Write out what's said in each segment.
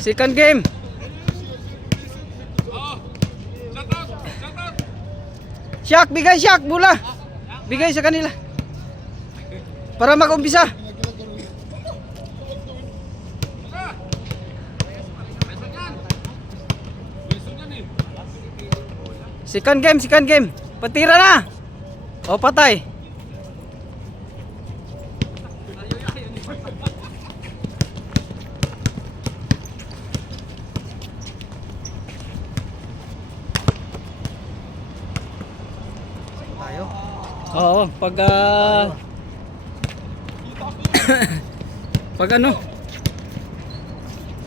Second game. Shaq, bigay Shaq, bola. Bigay sa kanila. Para mag-umpisa. Second game. Patira na. O patay. Tayo. Oo, pag pag ano?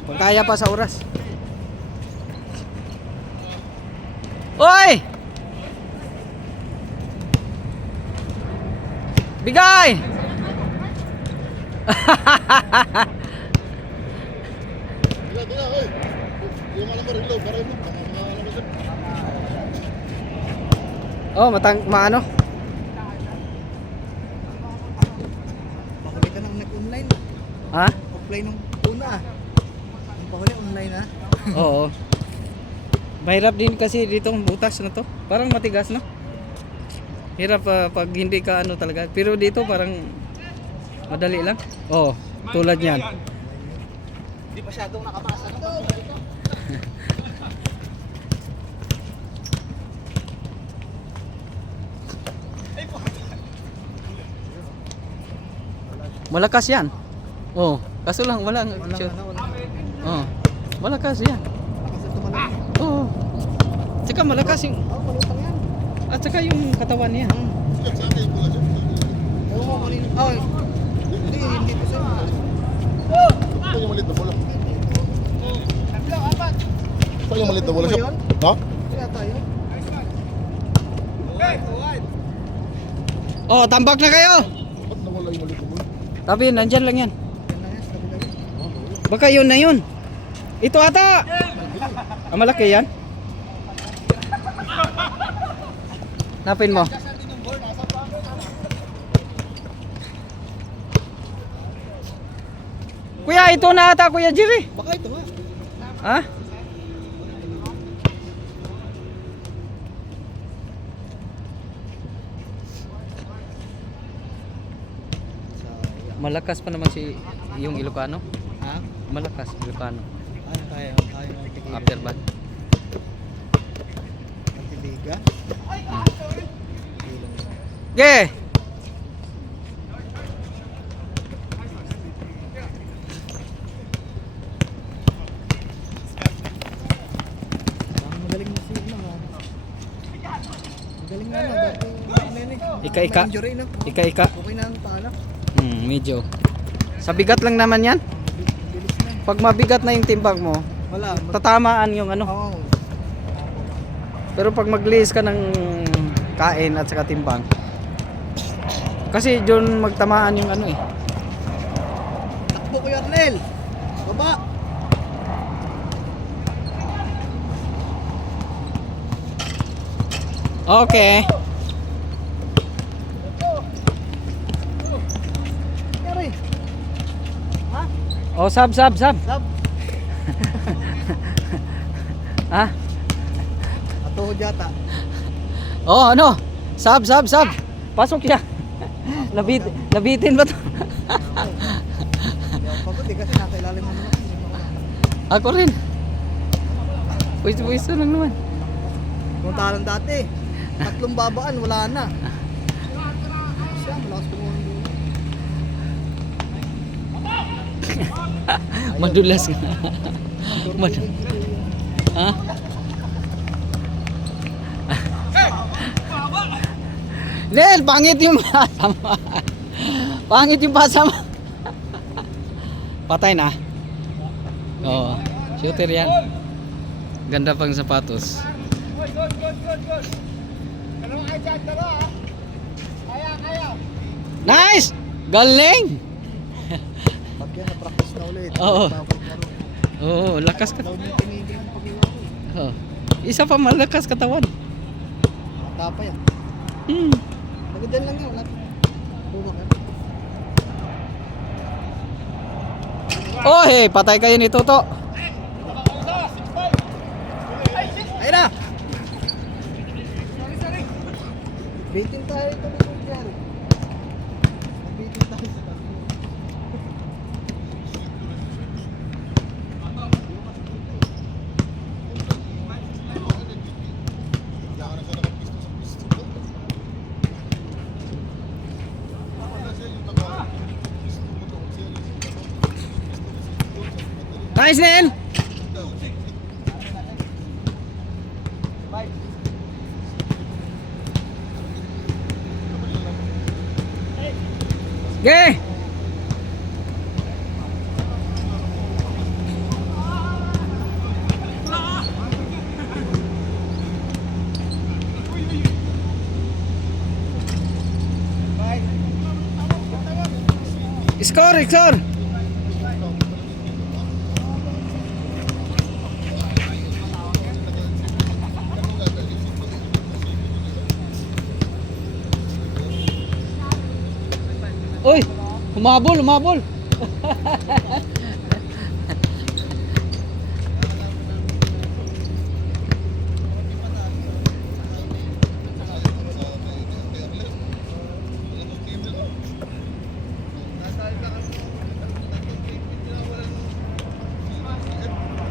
Pag kaya pa sa oras. Oy! Bigay! Dila, oy. Yung alam mo reload, para reload. Oh, maano? Mahuli ka nang nag-online. Ha? Offline nung una. Ang pahuli online ha. Oo. Mahirap din kasi ditong butas na to. Parang matigas, no? Hirap pag hindi ka ano talaga. Pero dito parang madali lang. Oo, tulad niyan. Hindi masyadong nakamasa no. Malakas yan. Oo, kaso lang wala. Walang ano, walang. Oo, malakas yan. Kasi tumalon. Oo. Tsaka malakas yung, Malutang yan. at saka yung katawan niya. Sa akin, pula siya. Oo, kanina. Ay. Hindi ko sa'yo. Ito yung maliit na bola. Ito yung maliit na bola siya. Ha? Kaya tayo. Oh, tambak na kayo. Ba't nawala yung maliit na bola? Tapi nandyan lang yan. Yan lang yan. Sabi lang. Baka yun na yun. Ito ata. Ah, malaki yan. Napin mo. Kuya, ito na ata Kuya Jerry. Baka ito ha. Ha? Malakas pa naman si yung Ilocano. Ha? Malakas Ilocano. Ano tayo? Tayo magtigilan. After bat. Magtibiga. Ge. Magaling na si Ima ha. Magaling na na. Dati Ika-ika. injury na. Ika-ika. Okay na ang pala. Medyo. Sa bigat lang naman yan. Bilis na. Pag mabigat na yung timbang mo, Wala. tatamaan yung ano. Oo. Pero pag magliis ka ng kain at saka timbang, kasi doon magtamaan yung ano eh. Takbo ko Yarnel. Baba. Okay. Yari. Ha? Oh, sab. Sab. Ha? Atuhod yata. Oh, ano? Sab. Pasok siya. Nabitin ba to? Hindi ako pagod eh kasi nasa ilalim mo naman. Ako rin. Pwisto lang naman. Kung talang dati, 3 babaan, wala na. Siya, malakas pumuhan doon. Madulas ka. Ha? Nel, pangit yung pasama. Pangit yung pasama. Patay na. Oo. Shooter yan. Ganda pang sapatos. Nice! Galing! Pag yan, na-practice na ulit. Oo. Babalik na rin. Oo, lakas ka. Daw niya tinigil ang pag-iwa ko. Oo. Isa pa malakas katawan. Mata pa yan. Hmm. Magandang lang yan. Wala. Bumak yan. Oh, hey, patay kayo ni Toto. Bitin tayo ito ni Kuya Jerry. Bitin tayo sa tabi. Kailangan na siya nakapisto sa pisto. Wala siya yung naka-pisto mo to. Siya yung naka-pisto. Nice, Neil! Okay! Score, score! Uy! Humabol, humabol!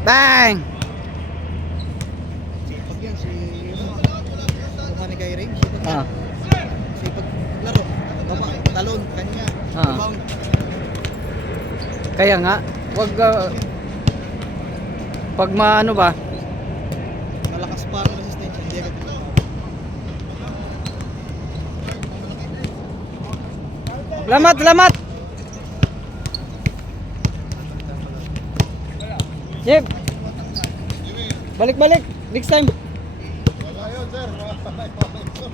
Bang! Sipag yan si... Mukha ni Kay Ring. Sipag yan. Ah. Sipag laro. Baba, talon, kanya. Ah. Rebound. Kaya nga, wag pag maano ba? Malakas pa ang resistensya. Hindi agad ito. Lamat, lamat! Yep. Balik, balik. Next time. Wala yun, sir. Wala yun.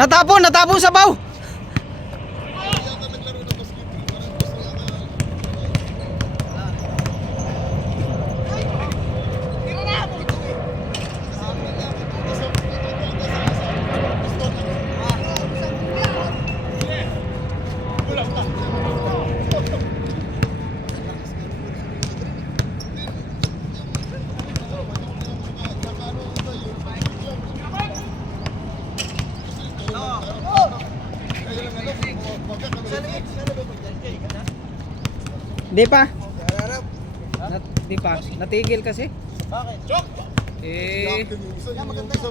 Natapon, natapon sa baw. Di pa. Di pa. Natigil kasi. Bakit? Eh, Isa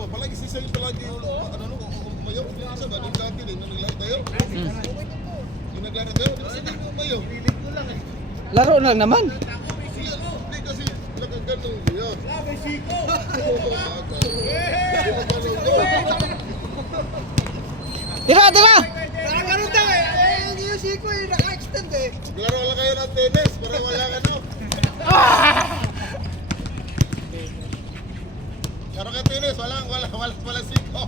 palagi si Sa'yo palagi yung umayaw. Yung isa ba? Yung dati din, nung naglaro tayo. Yung naglaro tayo, di ba sa din umayaw? laro lang naman. Hindi kasi nagagano yun. Tira, tira. Nakakaroon daw eh. Hindi yung siko eh. Naka-extend eh. Laro lang kayo ng tennis, para wala ka no. Laro ka tennis, wala siko.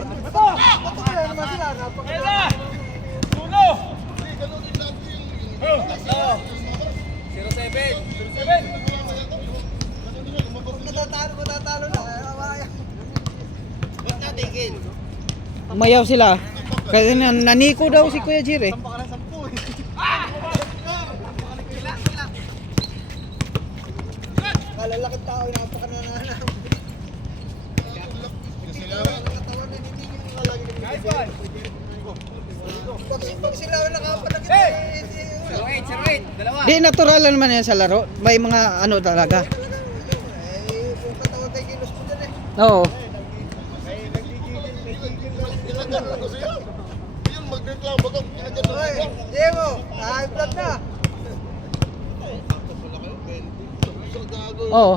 Ito! Ito kaya naman sila. Napaka... Hindi, ganun din dati yung... 07. Matatalo na. Ba't natigil? Umayaw sila. Kasi naniko daw si Kuya Jir eh. Baka na 10 eh. babawi, napaka-nananam. Kasi lang. Pag sila nakapalagay, Di natural lang naman yan sa laro. May mga ano talaga. kung katawan tayo kilos mo dyan Oo. Ginagano ko siya. Yun, magreklamo ka. Ginagano Oy, siya. Diego, high blood na. Sa gago. Oo.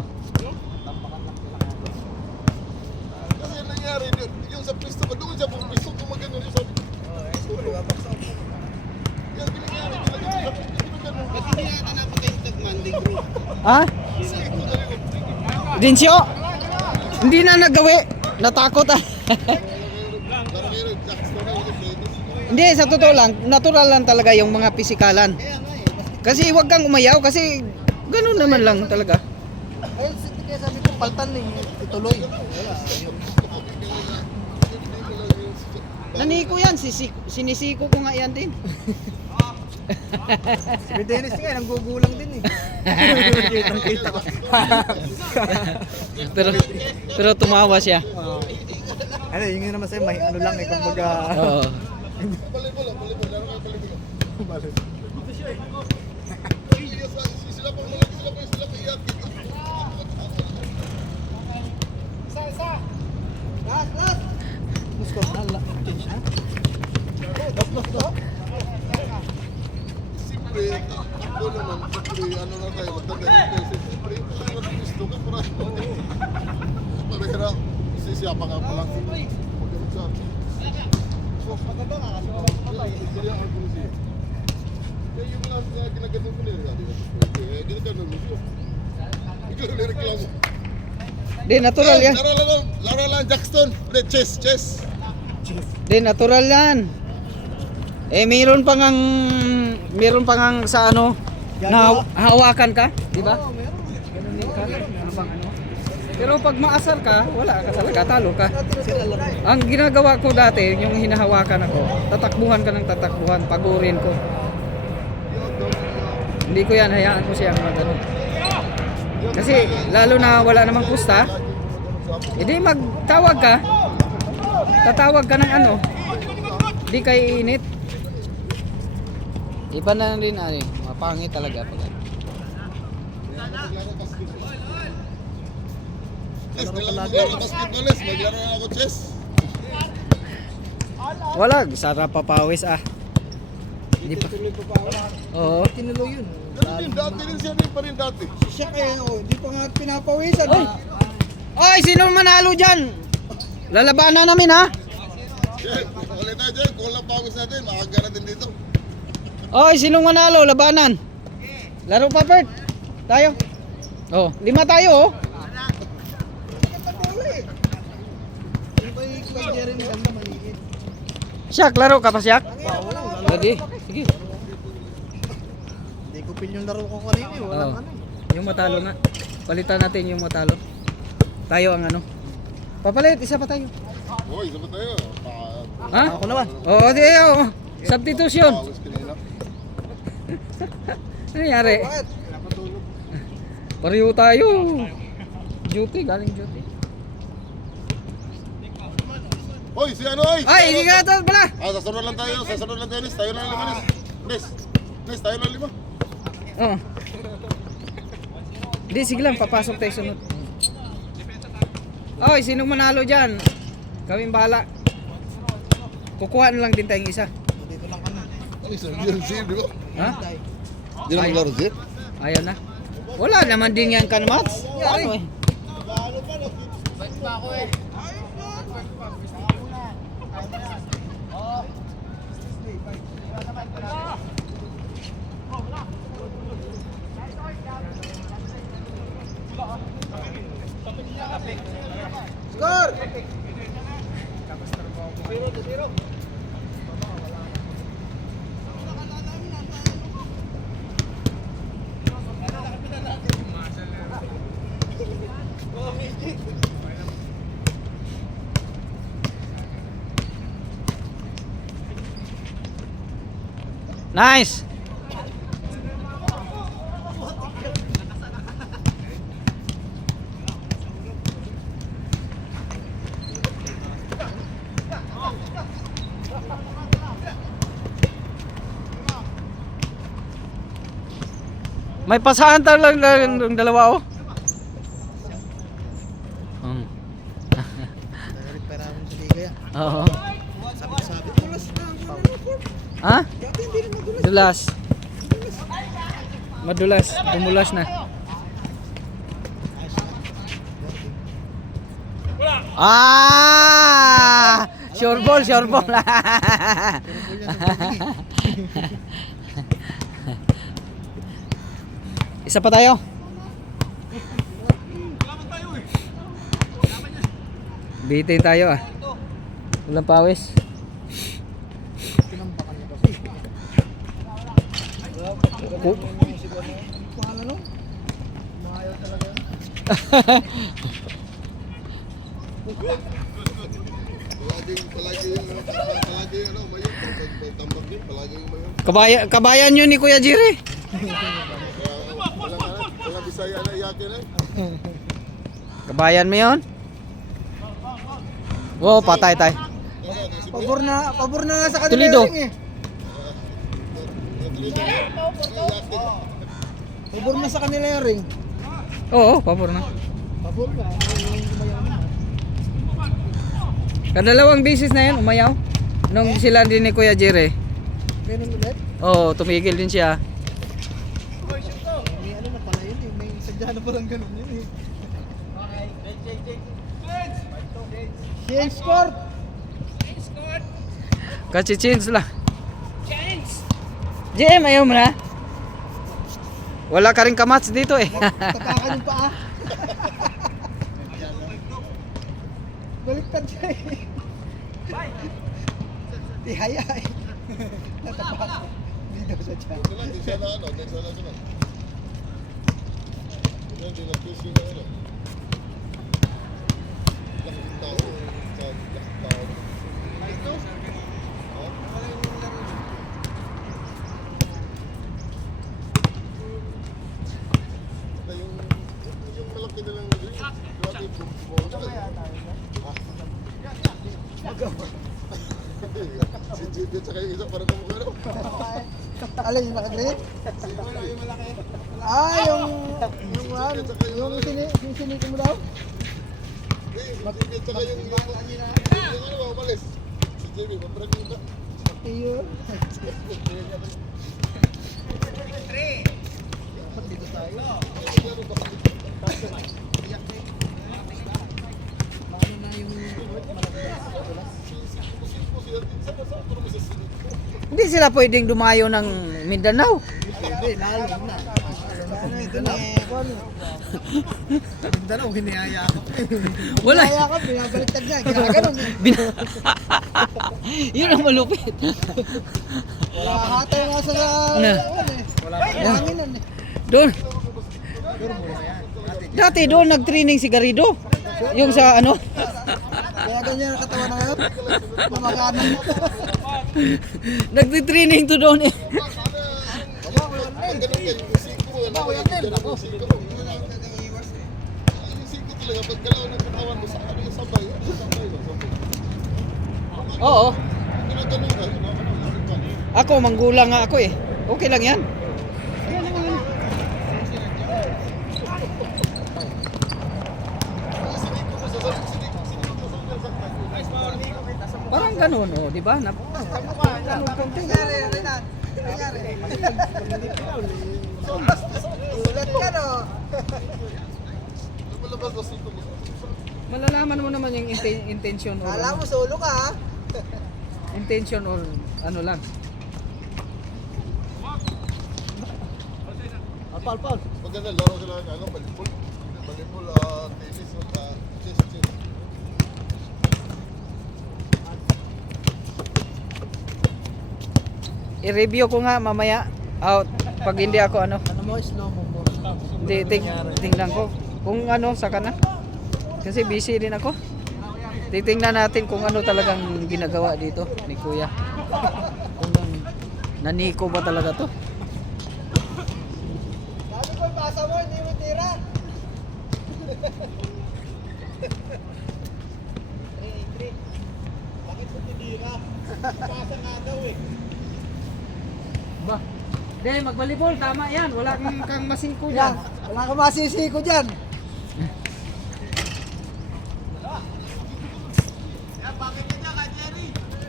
Kasi yung nangyari, yung sa pisto ka, doon siya pong pisto, gumagano siya sabi. Yan, ginagano, Ha? Dinsyo? Hindi na nagawi. Natakot ah. Hindi, sa totoo lang, natural lang talaga yung mga pisikalan. Kasi huwag kang umayaw kasi ganun naman lang talaga. Ayun, kaya sabi ko, paltan eh, ituloy. Naniko yan, sinisiko ko nga yan din. Si Dennis nga, nanggugulang din eh. Kitang-kita ko. pero tumawa siya. Ano, yun nga naman sa'yo, may ano lang eh, kumbaga... Oo. Balibol, laro kayo balibol. Sila pang malaki, sila pa iyak. Last! Musko, hala. Change na? Last. Siyempre, ako naman, siyempre, ano na tayo, matanda dito. Siyempre, kung gusto ka, parang sisiya pa nga pa lang. Pagkaroon sa akin. So, patanda nga, kasi wala pa tayo. Kaya ako siya. Kaya yung mga ginagano ko nila, di ba? Ginagano mo siya. Ikaw nireklamo. Di natural yan. Laro lang, Jackson. Chess. Di natural yan. Eh meron pa ngang sa ano na hawakan ka, di ba? Oo, meron. Ganun din ka. Ano bang ano? Pero pag maasar ka, wala ka talaga, talo ka. Ang ginagawa ko dati, yung hinahawakan ako, tatakbuhan ka ng tatakbuhan, pagurin ko. Hindi ko yan, hayaan ko siyang magano. Kasi lalo na wala namang pusta, hindi magtawag ka. Tatawag ka ng ano, hindi kayo init. Iba na rin ano, mapangit talaga pag ano. Maglaro basketball, maglaro na ako chess. Wala, sarap papawis ah. Hindi pa. Oo. Tinuloy yun. Ganun din, dati din siya din pa rin dati. Siya kaya, di pa nga pinapawisan. Oy! Oy, sino manalo dyan? Lalabanan namin ha? Ulit tayo dyan, kung lang pawis natin, makagara din dito. Oy, sino manalo? Labanan. Laro pa, Bert. Tayo. Oh, 5 tayo oh. Yung pa yung Kuya Jeremy ganda, maliit. Siak, laro ka pa, Siak? Ready? Sige. Hindi ko feel yung laro ko kanina eh, walang Oo. ano eh. Yung matalo nga. Palitan natin yung matalo. Tayo ang ano. Papalit, isa pa tayo. Hoy, sabi tayo. Ha? Ako naman. Oo, di oh. Substitution. Pawis kanina. Ano nangyari? Bakit? Pareho tayo. Duty, galing duty. Hoy, si ano ay? Ay, hindi ka ito pala. Sasunod lang tayo, Nis. Tayo lang 5, Nis. Nis, tayo lang 5. Oo. Hindi, sige lang, papasok tayo sunod. Oy, sinong manalo dyan? Kaming bahala. Kukuha na lang din tayong isa. Dito lang kami. Ay, sabi yan siya, di ba? Ha? Di na maglaro siya? Ayaw na. Wala naman din yan kanmats. Ano eh? Score! Nice. May pasahan talaga ng dalawa oh. Hmm. Pero sa liga yan. Oo. Sabi. Tulas na. Ha? Dati hindi rin madulas. Dulas. Madulas, tumulas na. Ah! Sure ball, sure ball. Isa pa tayo. Bitin tayo ah. Walang pawis. Tinampakan niya kasi. Pangalan no? Maayaw talaga yan. Palagi ano, mayon. Tambak din, palagi yung mayon. Kabayan nyo ni Kuya Jerry. Wala Bisaya na iyakin eh. Kabayan mo yun? Wow, patay tay. Pabor na nga sa kanila Tulido. yung ring eh. Pabor na sa kanila yung ring. Oo, pabor na. Pabor na. Yung kumayaman. Kadalawang beses na yan, umayaw. Nung sila din ni Kuya Jerry. Ganun ulit. Oo, tumigil din siya. May ano na pala yun eh. May sadya na parang ganun yun eh. Change court! Kasi change lang. JM, ayaw mo na? Wala ka rin kamats dito eh. Tatakan yung paa. Baliktad siya eh. Tihaya eh. Natapak. Hindi daw siya dyan. Di sana ano, di sana sila. Hindi na fishing na ano. Laking tao. Sa laking tao. Ito? Yung malaki na lang rin. Grabe yung bumubuo na. Si JP at saka yung isa parang kamukha no? Alin yung nakagrade? Yung siniko mo daw? Si JP at saka yung ano umalis. Si JP, mabrag yung isa. Iyo. Dapat dito tayo. Paano na yung Hindi sila pwedeng dumayo ng Mindanao. Hindi, lalo na. Ano ito na eh. Mindanao, hinihayakap. Wala. Hinihayakap, binabaliktad niya. Ginaganon eh. Yun ang malupit. Wala hatay nga sa wala hanginan eh. Doon. Dati doon nag-training si Garrido. Yung sa ano? Kaya ganyan ang katawan na ngayon. Namaganan. Nag-training to doon eh. Ang ganun yan, yung siko mo. Ano yung ganun yung siko mo? Yung siko talaga, pag galaw ng katawan mo, sa ano yung sabay? Sabay. Oo. Ginaganon ka, yun ako na. Ako, manggulang nga ako eh. Okay lang yan. Parang ganun, oh, di ba? Ulat ka no. Lumalabas na siko mo. Malalaman mo naman yung intention or Kala mo solo ka ha. intention or ano lang. Alpal. Maganda, laro sila ng ano, volleyball. Volleyball, tennis, chess. I-review ko nga mamaya out pag hindi ako ano. Ano mo, slow mo mo. Hindi, tingnan ko kung ano saka na. Kasi busy din ako. Titingnan natin kung ano talagang ginagawa dito ni Kuya. Kung naniko ba talaga to? Sabi ko, pasa mo, hindi mo tira. Bakit mo tinira? Pasa nga daw eh. Ba? Hindi, mag-volleyball. Tama yan. Wala kang masiko Yan. dyan. Wala kang masisiko dyan.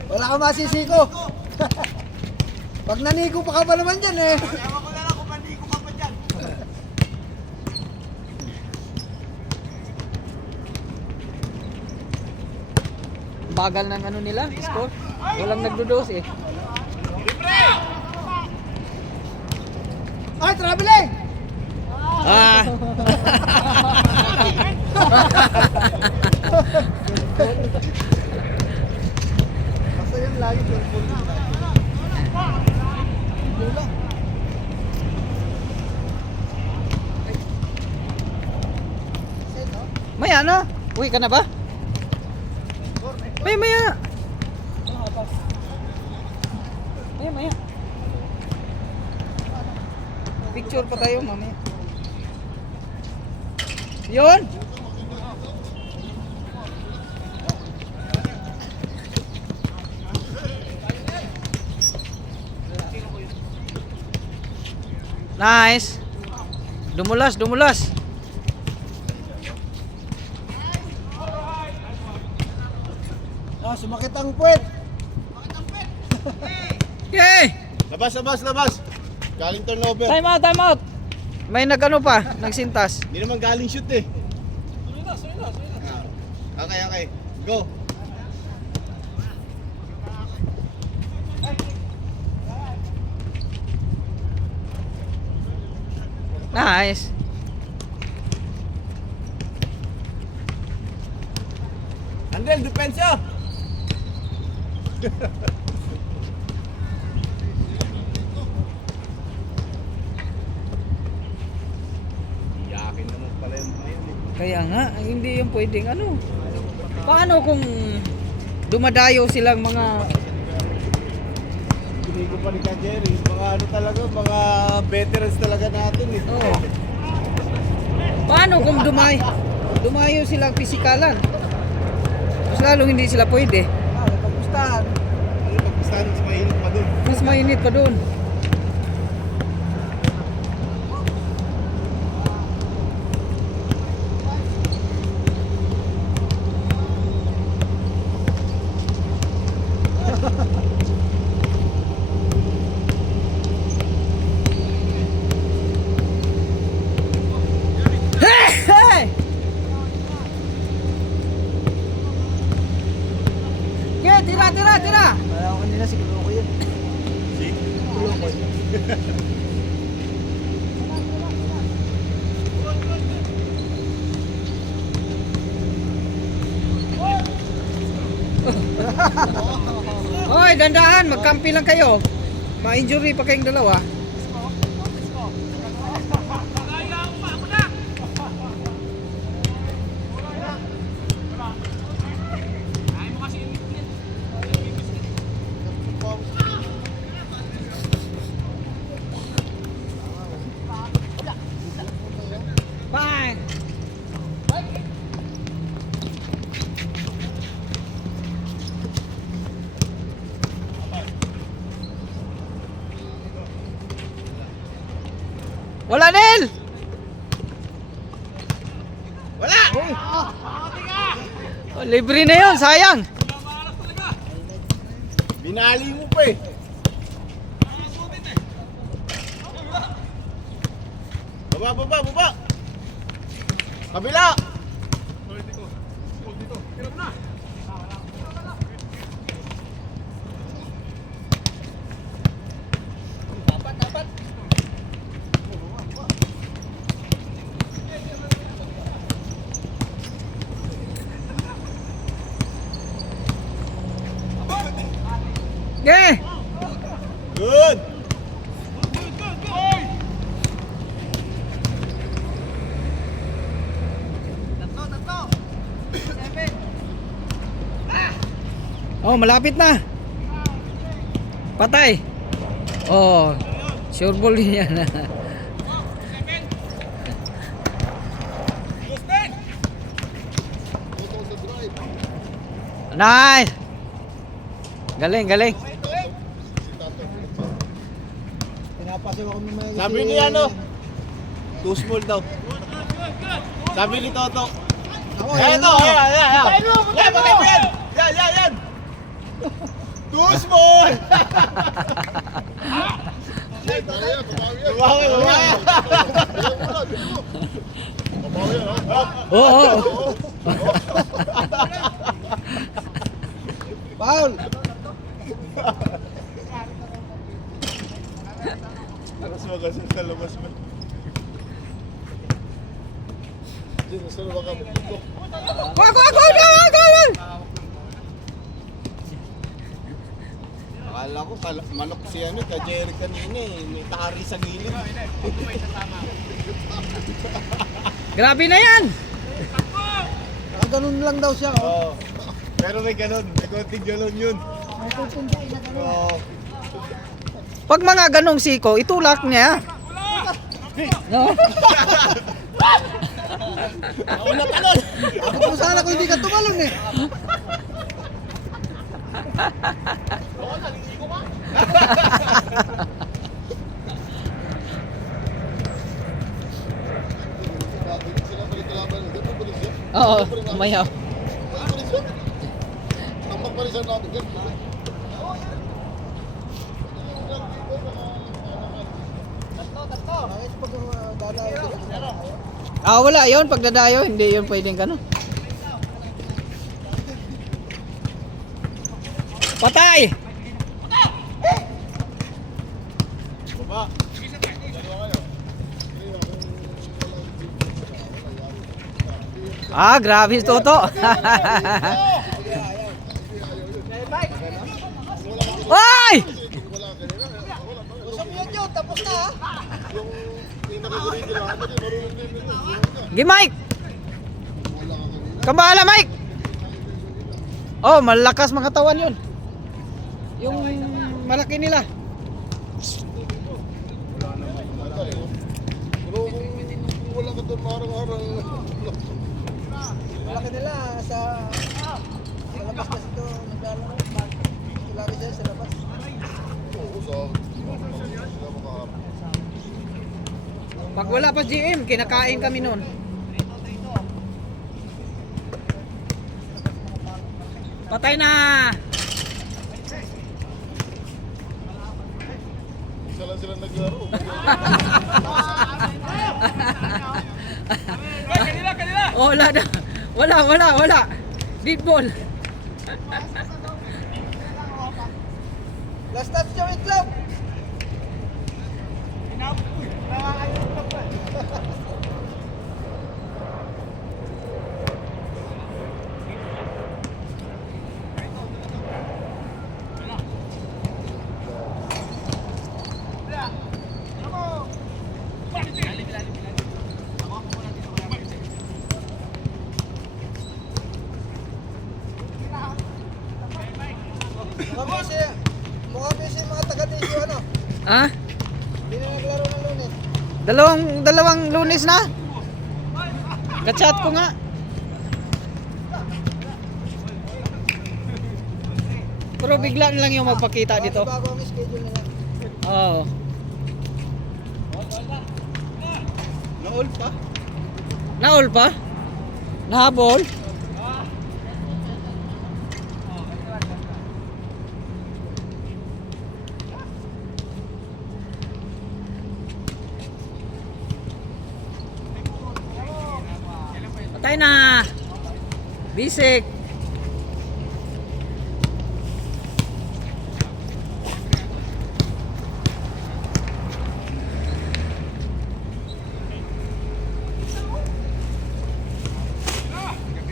Wala kang masisiko. Pag naniko pa ka ba naman dyan eh. Bagal ng ano nila, score. Walang nagdudos eh. Ay, traveling! Ah! Basta yun lagi careful na. Bola. Set, oh. Maya na. Uwi ka na ba? Maya, maya. Maya, maya. Picture pa tayo mamaya. Yun. Nice. Dumulas, dumulas. Ah, sumakit ang puwet. Yay! Labas, labas, labas. Galing turnover. Time out, time out. May nagano pa, nagsintas. Hindi naman galing shoot eh. Okay, okay. Go. Nice. Andel, depensa. Yakin naman pala yung ayun eh. Kaya nga, hindi yung pwedeng ano. Paano kung dumadayo silang mga Hindi ko pa ni Ka Jerry. Mga ano talaga, mga veterans talaga natin eh. Oo. Paano kung dumayo silang pisikalan? Mas lalong hindi sila pwede. Ah, napagpustahan. Ano pagpustahan mas mainit pa dun. Mas mainit pa doon. Hey! Okay, tira, tira, tira. Kaya ko kanina siguro ko yun. Si? Siguro ko yun. Hoy, dandahan, magkampi lang kayo. Ma-injury pa kayong dalawa. Bang! Wala, Nel! Wala! Oh, libre na yun, sayang. Binali mo pa eh. Baba, baba, baba. Kabila. Okay. Good. Oh, malapit na. Patay. Oh, sure ball din yan. Nice. Galing, galing. Pinapasok Sabi ni ano? Too small daw. Sabi ni Toto. Ako, Eto, ayan. Yan, maganda yan. Yan. Too small! Bumawi. Oo. Paul! Aras magasin sa labas mo. Diyan, sa labas ka mo. Go! Akala ko manok si ano, ka Jerry kanina eh. May tari sa gilid. Grabe na yan. Ganun lang daw siya, oh. Oo. Pero may ganun. May konting galon yun. May pupunta na ganun. Oo. Pag mga ganong siko, itulak niya. No? Ako na talon! Ako po sana kung hindi ka tumalon eh. Sila balik kalaban. Dito pa rin siya. Oo, umayaw. Balik pa rin siya. Tambak pa rin siya natin. Bakit pag dadayo sila? Wala yon pagdadayo, hindi yun pwedeng gano'n. Patay! Baba. Grabe si Toto. Ay! Usap yun yun, tapos na ha. Gi Mike! Kambala Mike! Oh, malakas mga tawan yun. Yung malaki nila. Pero kung wala ka doon marang-arang. Malaki nila sa labas kasi ito naglalaro. Lagi sila sa labas. Oo, sila makaharap. Pag wala pa GM, kinakain kami noon. Patay na! Isa lang sila naglaro. Oh, wala na. Wala. Dead ball. Last touch niya, itlog! Mukhang busy yung mga taga-tisyo, ano? Ha? Hindi na naglaro ng lunes. Dalawang Lunes na. Kachat ko nga. Pero bigla na lang yung magpakita dito. Bago ang schedule nila. Oo. Naol pa? Naol pa? Nahabol? Patay na! Bisik!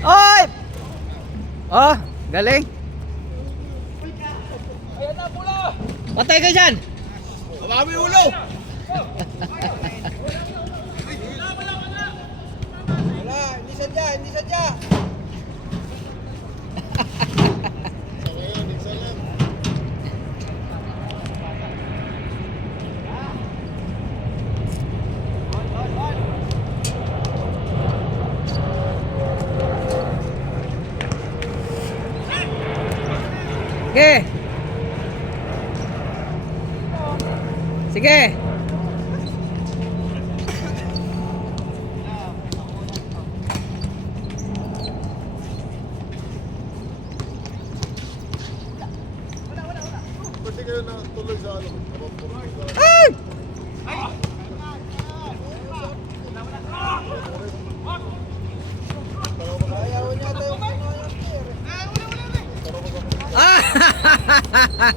Oy! Oh, galing. Patay ka dyan! Marami ulo! Wala, hindi sadya. Ngayon, isa lang. Sige! Sige! Ah.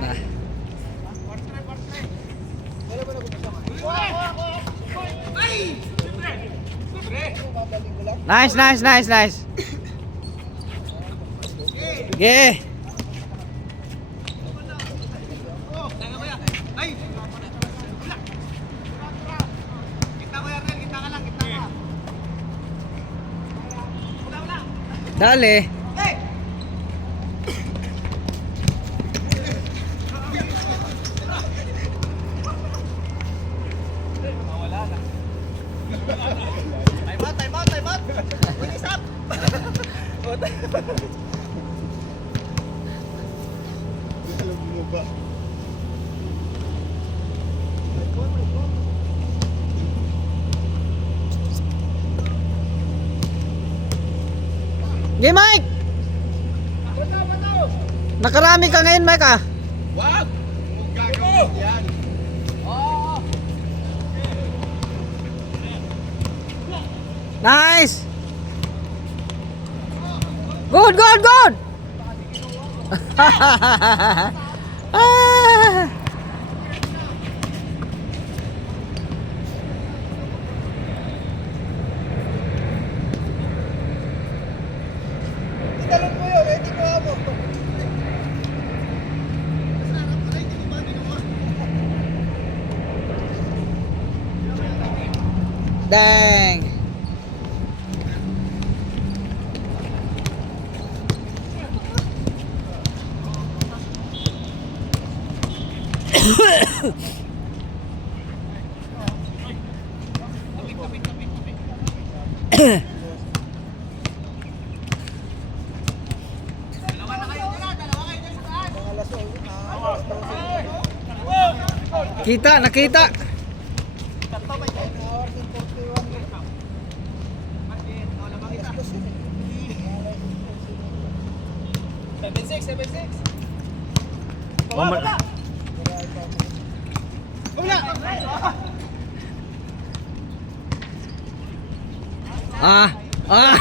Nah. Nice, nice, nice, nice. Okay. Dale. Time out. Wait, stop. Hindi sila bumaba. Okay, Mike. Nakarami ka ngayon, Mike, ah. Wag! Huwag gagawin yan. Nice. Good, good, good. Ah. Italon mo yun, hindi ko amo. Dang. Kita, nakita. Ah. Ah.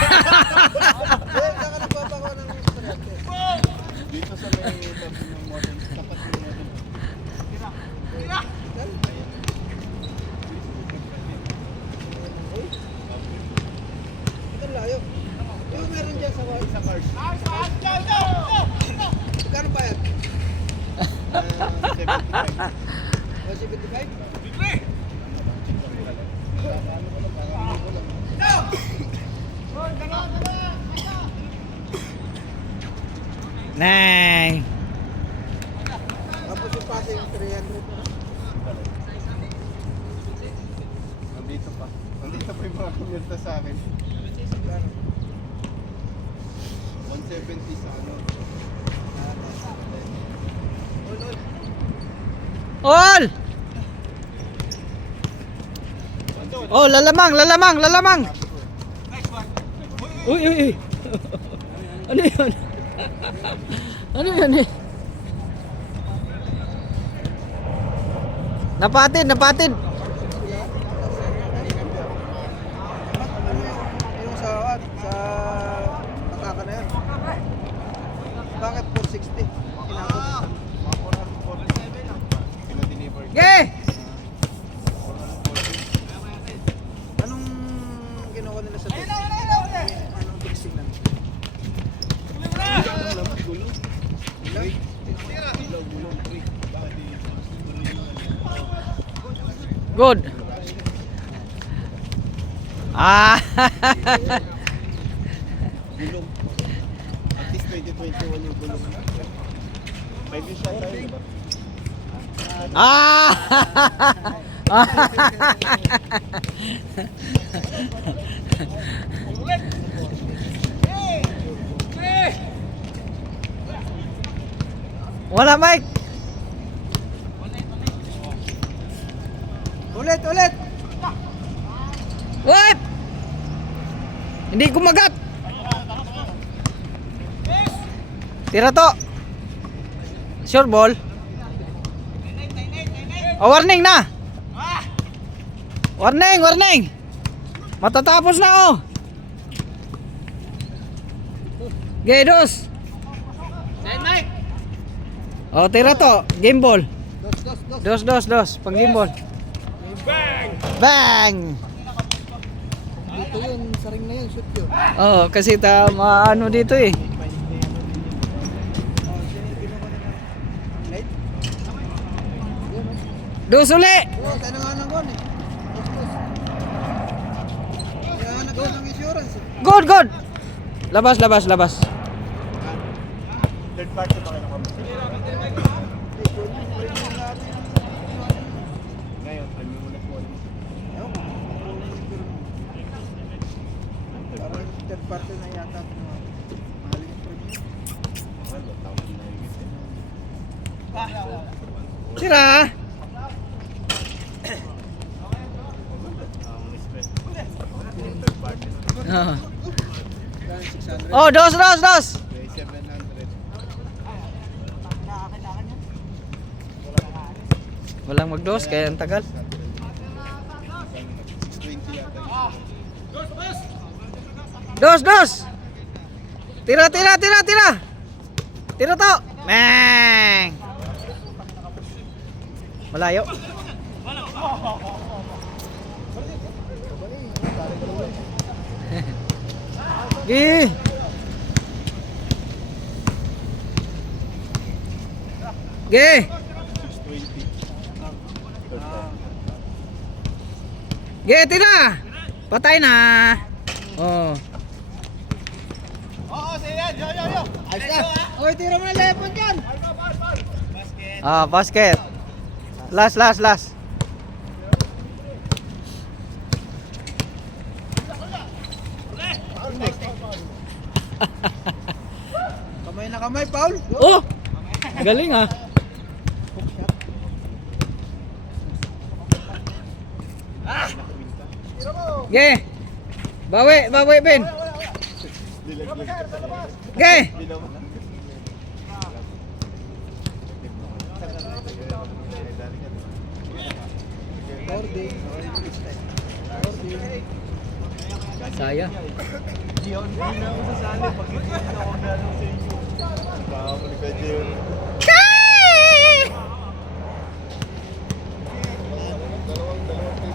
Dito sa may tabi ng modem, tapat ng modem. Ito layo. Yung meron dyan sa cars. Magkano ba yan? 75. 75? Nang. Tapos yung pase yung 300 na. Nandito pa. Nandito pa yung mga kumirta sa akin. 170 sa ano. All. Oh, lalamang, lalamang, lalamang. Uy, uy, uy. Ano yun? Ano yun eh? Napatid, napatid. Yung sa mataka na yan. Bakit 460? Kinakot. Pinadeliver. Okay. Anong ginawa nila sa test? Anong tigstignan? Good. Ah. Gulong. At least 2021 yung gulong. 5 years siya tayo, diba? Ah. Wala, Mike. Ulit! Wait. Hindi kumagat. Tira to. Sure ball. Oh, warning na. Warning, warning. Matatapos na oh. Gedos. Oh, tira to. Game ball. Dos. Pag game ball. Bang! Dito yun, sa ring na yun, shoot yun. Oh, kasi maano dito eh. Dos uli! Oo, tayo na nga ng gon eh. Dos. Kaya nag-gon ng insurance eh. Good! Labas. Third party pa kayo naman. Ngayon, premium mo na po. Parang third party na yata. Mahaling premium. Ano, tawag na yun. Tira! Oh, dos! Walang magdos, kaya ang tagal. 620 yata. Dos! Tira! Tira to! Mang! Malayo. Gi! Tira! Patay na! Oh. Ayos na! Oy, tira mo na lepon dyan! Ah, basket. Last. Kamay na kamay, Paul! Oh! Galing ah. Ge! Bawi, Ben! Ge! Boarding. Saya.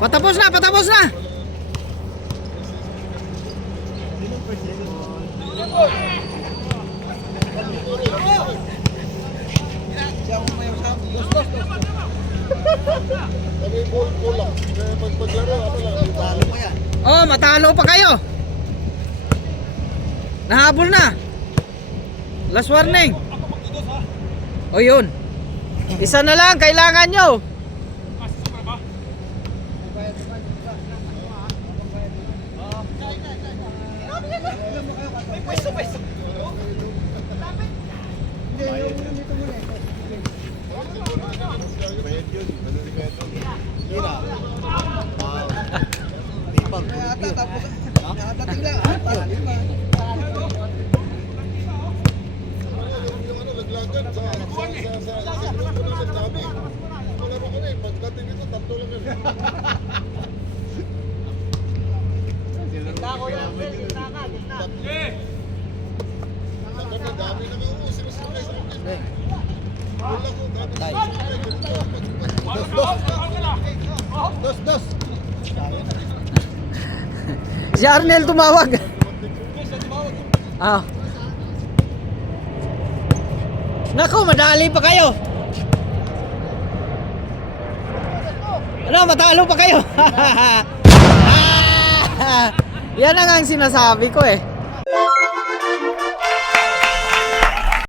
Patapos na! Diyan mo may usap. Dos. Kami ball lang. Paglaro, ano lang. Talo mo yan. Oh, matalo pa kayo. Nahabol na. Last warning. O yun. Isa na lang, kailangan nyo. Bayad yun. Ano ni Beto? Kaya tapos. Nakadating lang. Para lima. Yung ano, laglagan sa grupo namin, dami. Malaro kami, pagdating dito, 3 lang yun. Dami na may umusip sa mga isang Eh, wala ko, dami Dos. Si Arnel tumawag. Ah. Naku, madali pa kayo. Ano, matalo pa kayo. Yan ang sinasabi ko eh.